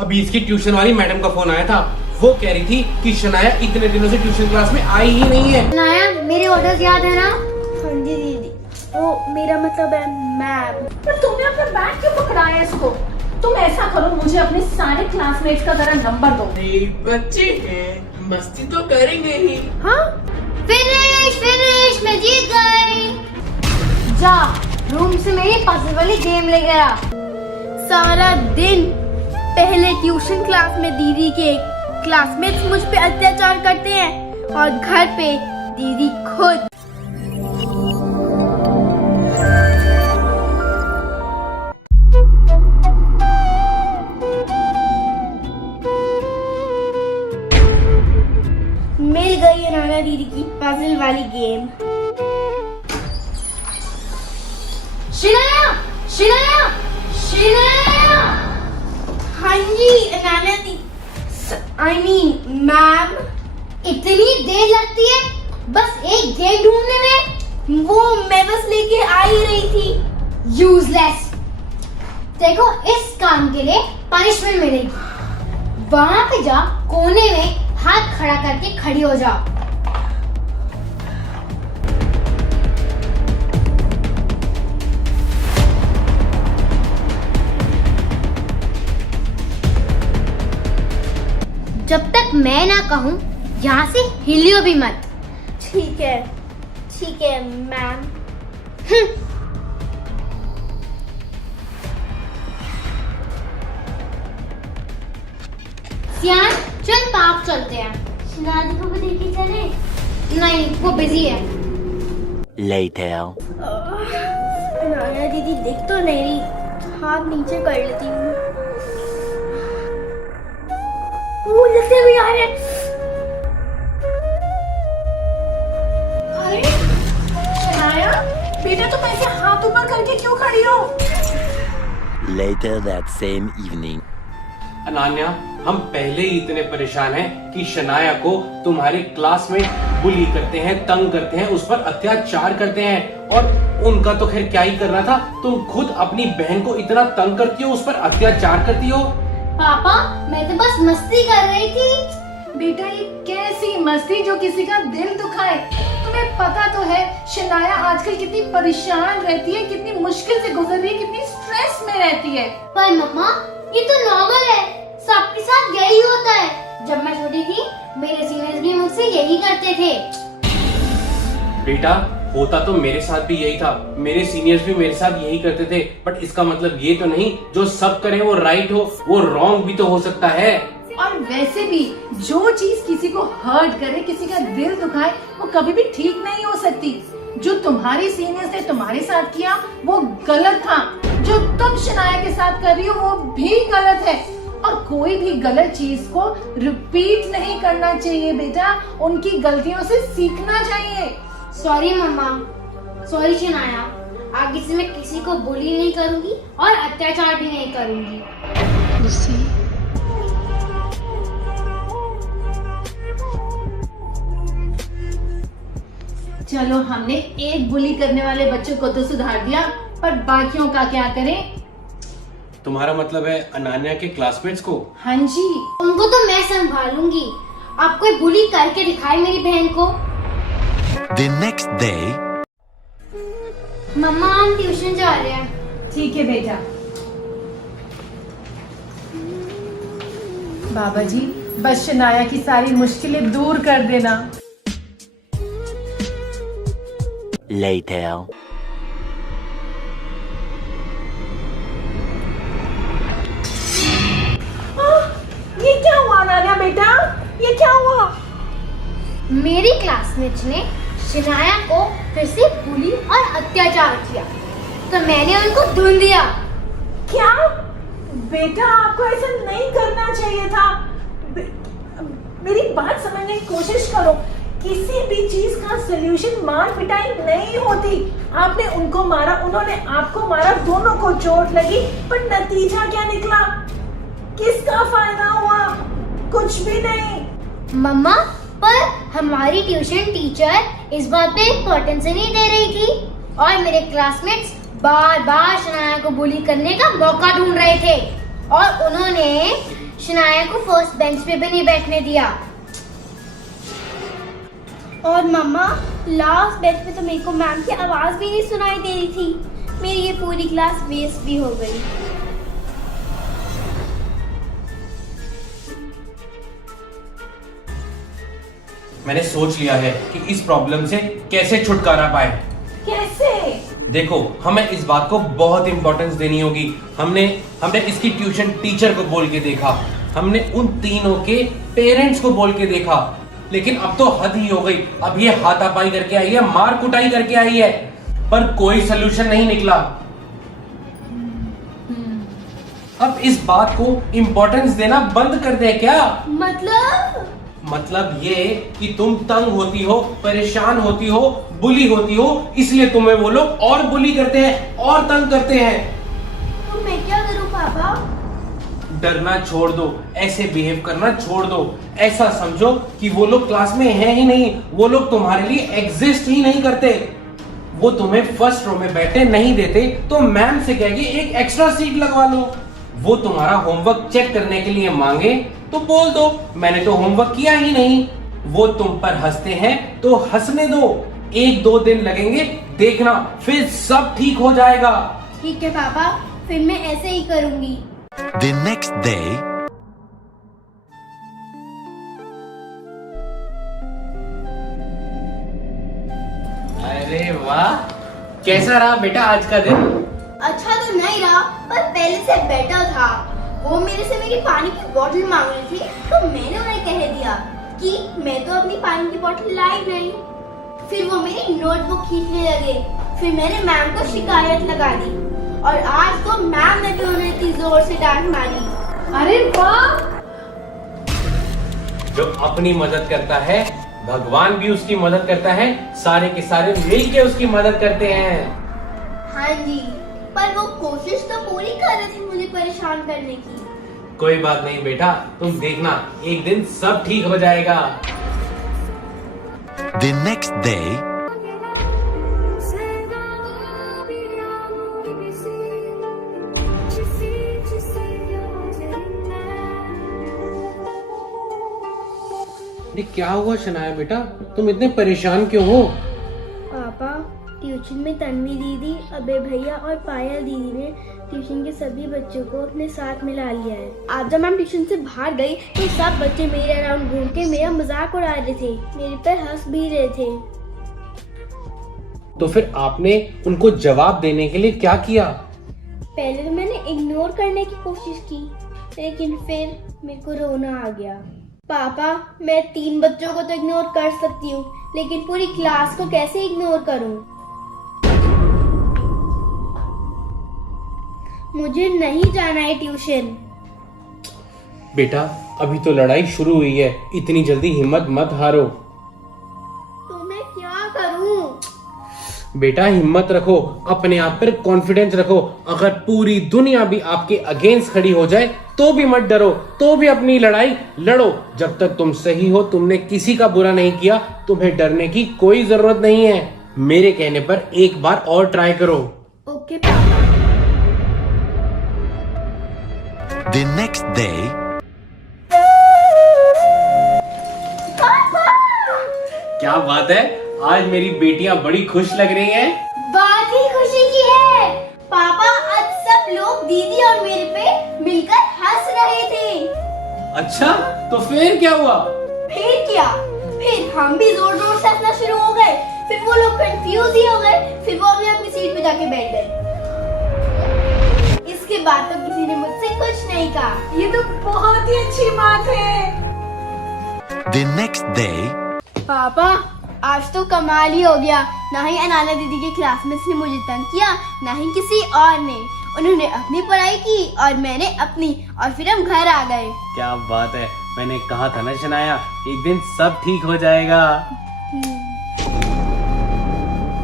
अभी इसकी ट्यूशन वाली मैडम का फोन आया था। वो कह रही थी कि शनाया इतने दिनों से ट्यूशन क्लास में आई ही नहीं है। शनाया, मेरे ऑर्डर्स याद है ना? हाँ जी दीदी, वो मेरा मतलब है मैम। पर तुमने अपना बैग क्यों पकड़ाया है इसको? तुम ऐसा करो, मुझे अपने सारे क्लासमेट्स का जरा नंबर दो। बच्चे हैं, मस्ती तो करेंगे ही। हाँ फिनिश, मैं जीत गई। जा रूम से मेरी पजल वाली गेम ले गया। सारा दिन पहले ट्यूशन क्लास में दीदी के क्लासमेट्स मुझ पे अत्याचार करते हैं और घर पे दीदी खुद। मिल गई है नाना दीदी की पजल वाली गेम। शनाया! हाँ जी नाना दी, आई मीन मैम। इतनी देर लगती है बस एक गेम ढूंढने में? वो मैं बस लेके आ ही रही थी। यूजलेस। देखो, इस काम के लिए पनिशमेंट मिलेगी। वहां पे जा, कोने में हाथ खड़ा करके खड़ी हो जाओ। जब तक मैं ना कहूं, यहाँ से हिलियो भी मत। ठीक है मैम। सियान, चल पार्क चलते हैं। दादी को भी देखी चले? नहीं, वो बिजी है। Later. नाना दीदी देख तो नहीं रही, हाथ नीचे कर लेती हूँ। वो लगते भी आ रहे। अरे शनाया, बेटा तुम ऐसे हाथ ऊपर करके क्यों खड़ी हो? Later that same evening. Ananya, हम पहले ही इतने परेशान हैं कि शनाया को तुम्हारे क्लासमेट बुली करते हैं, तंग करते हैं, उस पर अत्याचार करते हैं। और उनका तो खैर क्या ही करना था, तुम खुद अपनी बहन को इतना तंग करती हो, उस पर अत्याचार करती हो। पापा, मैं तो बस मस्ती कर रही थी। बेटा ये कैसी मस्ती जो किसी का दिल दुखाए? तुम्हें पता तो है शनाया आजकल कितनी परेशान रहती है, कितनी मुश्किल से गुजर रही है, कितनी स्ट्रेस में रहती है। पर मम्मा, ये तो नॉर्मल है, सबके साथ यही होता है। जब मैं छोटी थी, मेरे सीनियर्स भी मुझसे यही करते थे। बेटा, होता तो मेरे साथ भी यही था, मेरे सीनियर्स भी मेरे साथ यही करते थे। बट इसका मतलब ये तो नहीं जो सब करें वो राइट हो, वो रॉन्ग भी तो हो सकता है। और वैसे भी जो चीज किसी को हर्ट करे, किसी का दिल दुखाए, वो कभी भी ठीक नहीं हो सकती। जो तुम्हारी सीनियर्स ने तुम्हारे साथ किया वो गलत था, जो तुम शनाया के साथ कर रही हो वो भी गलत है। और कोई भी गलत चीज को रिपीट नहीं करना चाहिए बेटा, उनकी गलतियों से सीखना चाहिए। सॉरी मम्मा, सॉरी शनाया। आगे से मैं किसी को बुली नहीं करूंगी और अत्याचार भी नहीं करूंगी। चलो, हमने एक बुली करने वाले बच्चों को तो सुधार दिया, पर बाकियों का क्या करें? तुम्हारा मतलब है अनान्या के क्लासमेट्स को? हाँ जी। उनको तो मैं संभालूंगी। आप कोई बुली करके दिखाए मेरी बहन को। The next day. मम्मा, हम ट्यूशन जा रहे हैं। ठीक है बेटा। बाबा जी, बस शनाया की सारी मुश्किलें दूर कर देना। Later. ये क्या हुआ नाना बेटा? ये क्या हुआ? मेरी क्लासमेट्स ने शनाया को फिर से बुली और अत्याचार किया, तो मैंने उनको ढूंढ दिया। क्या? बेटा आपको ऐसा नहीं करना चाहिए था। मेरी बात समझने की कोशिश करो। किसी भी चीज का सलूशन मार पिटाई नहीं होती। आपने उनको मारा, उन्होंने आपको मारा, दोनों को चोट लगी, पर नतीजा क्या निकला? किसका फायदा हुआ? कुछ भी नहीं। मम्मा, पर हमारी ट्यूशन टीचर इस बात पे इम्पोर्टेंस नहीं दे रही थी और मेरे क्लासमेट्स बार बार शनाया को बुली करने का मौका ढूंढ रहे थे और उन्होंने शनाया को फर्स्ट बेंच पे भी नहीं बैठने दिया। और मम्मा, लास्ट बेंच पे तो मेरे को मैम की आवाज भी नहीं सुनाई दे रही थी। मेरी ये पूरी क्लास वेस्ट भी हो गई। मैंने सोच लिया है कि इस प्रॉब्लम से कैसे छुटकारा पाए। कैसे? देखो, हमें इस बात को बहुत इंपॉर्टेंस देनी होगी। हमने इसकी ट्यूशन टीचर को बोल के देखा, हमने उन तीनों के पेरेंट्स को बोल के देखा, लेकिन अब तो हद ही हो गई। अब ये हाथापाई करके आई है, मार कुटाई करके आई है, पर कोई सलूशन नहीं निकला। अब इस बात को इंपॉर्टेंस देना बंद कर दे क्या? मतलब ये कि तुम तंग होती हो, परेशान होती हो, बुली होती हो, इसलिए तुम्हें वो लोग और बुली करते हैं और तंग करते हैं। तो मैं क्या करूं पापा? डरना छोड़ दो, ऐसे बिहेव करना छोड़ दो। ऐसा समझो कि वो लोग क्लास में हैं ही नहीं, वो लोग तुम्हारे लिए एग्जिस्ट ही नहीं करते। वो तुम्हें फर्स्ट रो में बैठे नहीं देते तो मैम से कह के एक एक्स्ट्रा सीट लगवा लो। वो तुम्हारा होमवर्क चेक करने के लिए मांगे तो बोल दो मैंने तो होमवर्क किया ही नहीं। वो तुम पर हंसते हैं तो हंसने दो, 1-2 दिन लगेंगे, देखना फिर सब ठीक हो जाएगा। ठीक है पापा, फिर मैं ऐसे ही करूंगी। The next day, अरे वाह, कैसा रहा बेटा आज का दिन? अच्छा तो नहीं रहा, पर पहले से बेटर था। वो मेरे से मेरी पानी की बोतल मांग रही थी, तो मैंने उन्हें कह दिया कि मैं तो अपनी पानी की बोतल लाई नहीं। फिर वो मेरी नोटबुक खींचने लगे, फिर मैंने मैम को शिकायत लगा दी, और आज तो मैम ने भी उन्हें इतनी जोर से डांट मारी। अरे वाह! जो अपनी मदद करता है, भगवान भी उसकी मदद करता है, सारे के सारे मिल के उसकी मदद करते हैं। हाँ जी, पर वो कोशिश तो पूरी कर रहे थे मुझे परेशान करने की। कोई बात नहीं बेटा, तुम देखना एक दिन सब ठीक हो जाएगा। the next day, ये क्या हुआ शनाया बेटा, तुम इतने परेशान क्यों हो? पापा, ट्यूशन में तन्वी दीदी, अबे भैया और पायल दीदी ने ट्यूशन के सभी बच्चों को अपने साथ मिला लिया है। आज जब मैम ट्यूशन से बाहर गई तो सब बच्चे मेरे अराउंड घूम के मेरा मजाक उड़ा रहे थे, मेरे पर हंस भी रहे थे। तो फिर आपने उनको जवाब देने के लिए क्या किया? पहले तो मैंने इग्नोर करने की कोशिश की, लेकिन फिर मेरे को रोना आ गया। पापा, मैं 3 बच्चों को तो इग्नोर कर सकती हूँ, लेकिन पूरी क्लास को कैसे इग्नोर करूँ? मुझे नहीं जाना है ट्यूशन। बेटा, अभी तो लड़ाई शुरू हुई है, इतनी जल्दी हिम्मत मत हारो। तो मैं क्या करूं? बेटा हिम्मत रखो, अपने आप पर कॉन्फिडेंस रखो। अगर पूरी दुनिया भी आपके अगेंस्ट खड़ी हो जाए तो भी मत डरो, तो भी अपनी लड़ाई लड़ो। जब तक तुम सही हो, तुमने किसी का बुरा नहीं किया, तुम्हें डरने की कोई जरूरत नहीं है। मेरे कहने पर एक बार और ट्राई करो। ओके पापा। the next day, क्या बात है, आज मेरी बेटियां बड़ी खुश लग रही हैं। बात ही खुशी की है पापा, आज सब लोग दीदी और मेरे पे मिलकर हंस रहे थे। अच्छा, तो फिर क्या हुआ? फिर क्या, फिर हम भी जोर जोर से हंसना शुरू हो गए। फिर वो लोग कंफ्यूज ही हो गए, फिर वो भी अपनी सीट पे जाके बैठ गए। इसके बाद तो किसी ने मुझसे कुछ नहीं कहा। ये तो बहुत ही अच्छी बात है। the next day, पापा, आज तो कमाल ही हो गया। ना ही अनाना दीदी के क्लासमेट्स ने मुझे तंग किया, ना ही किसी और ने। उन्होंने अपनी पढ़ाई की और मैंने अपनी, और फिर हम घर आ गए। क्या बात है, मैंने कहा था ना शनाया, एक दिन सब ठीक हो जाएगा।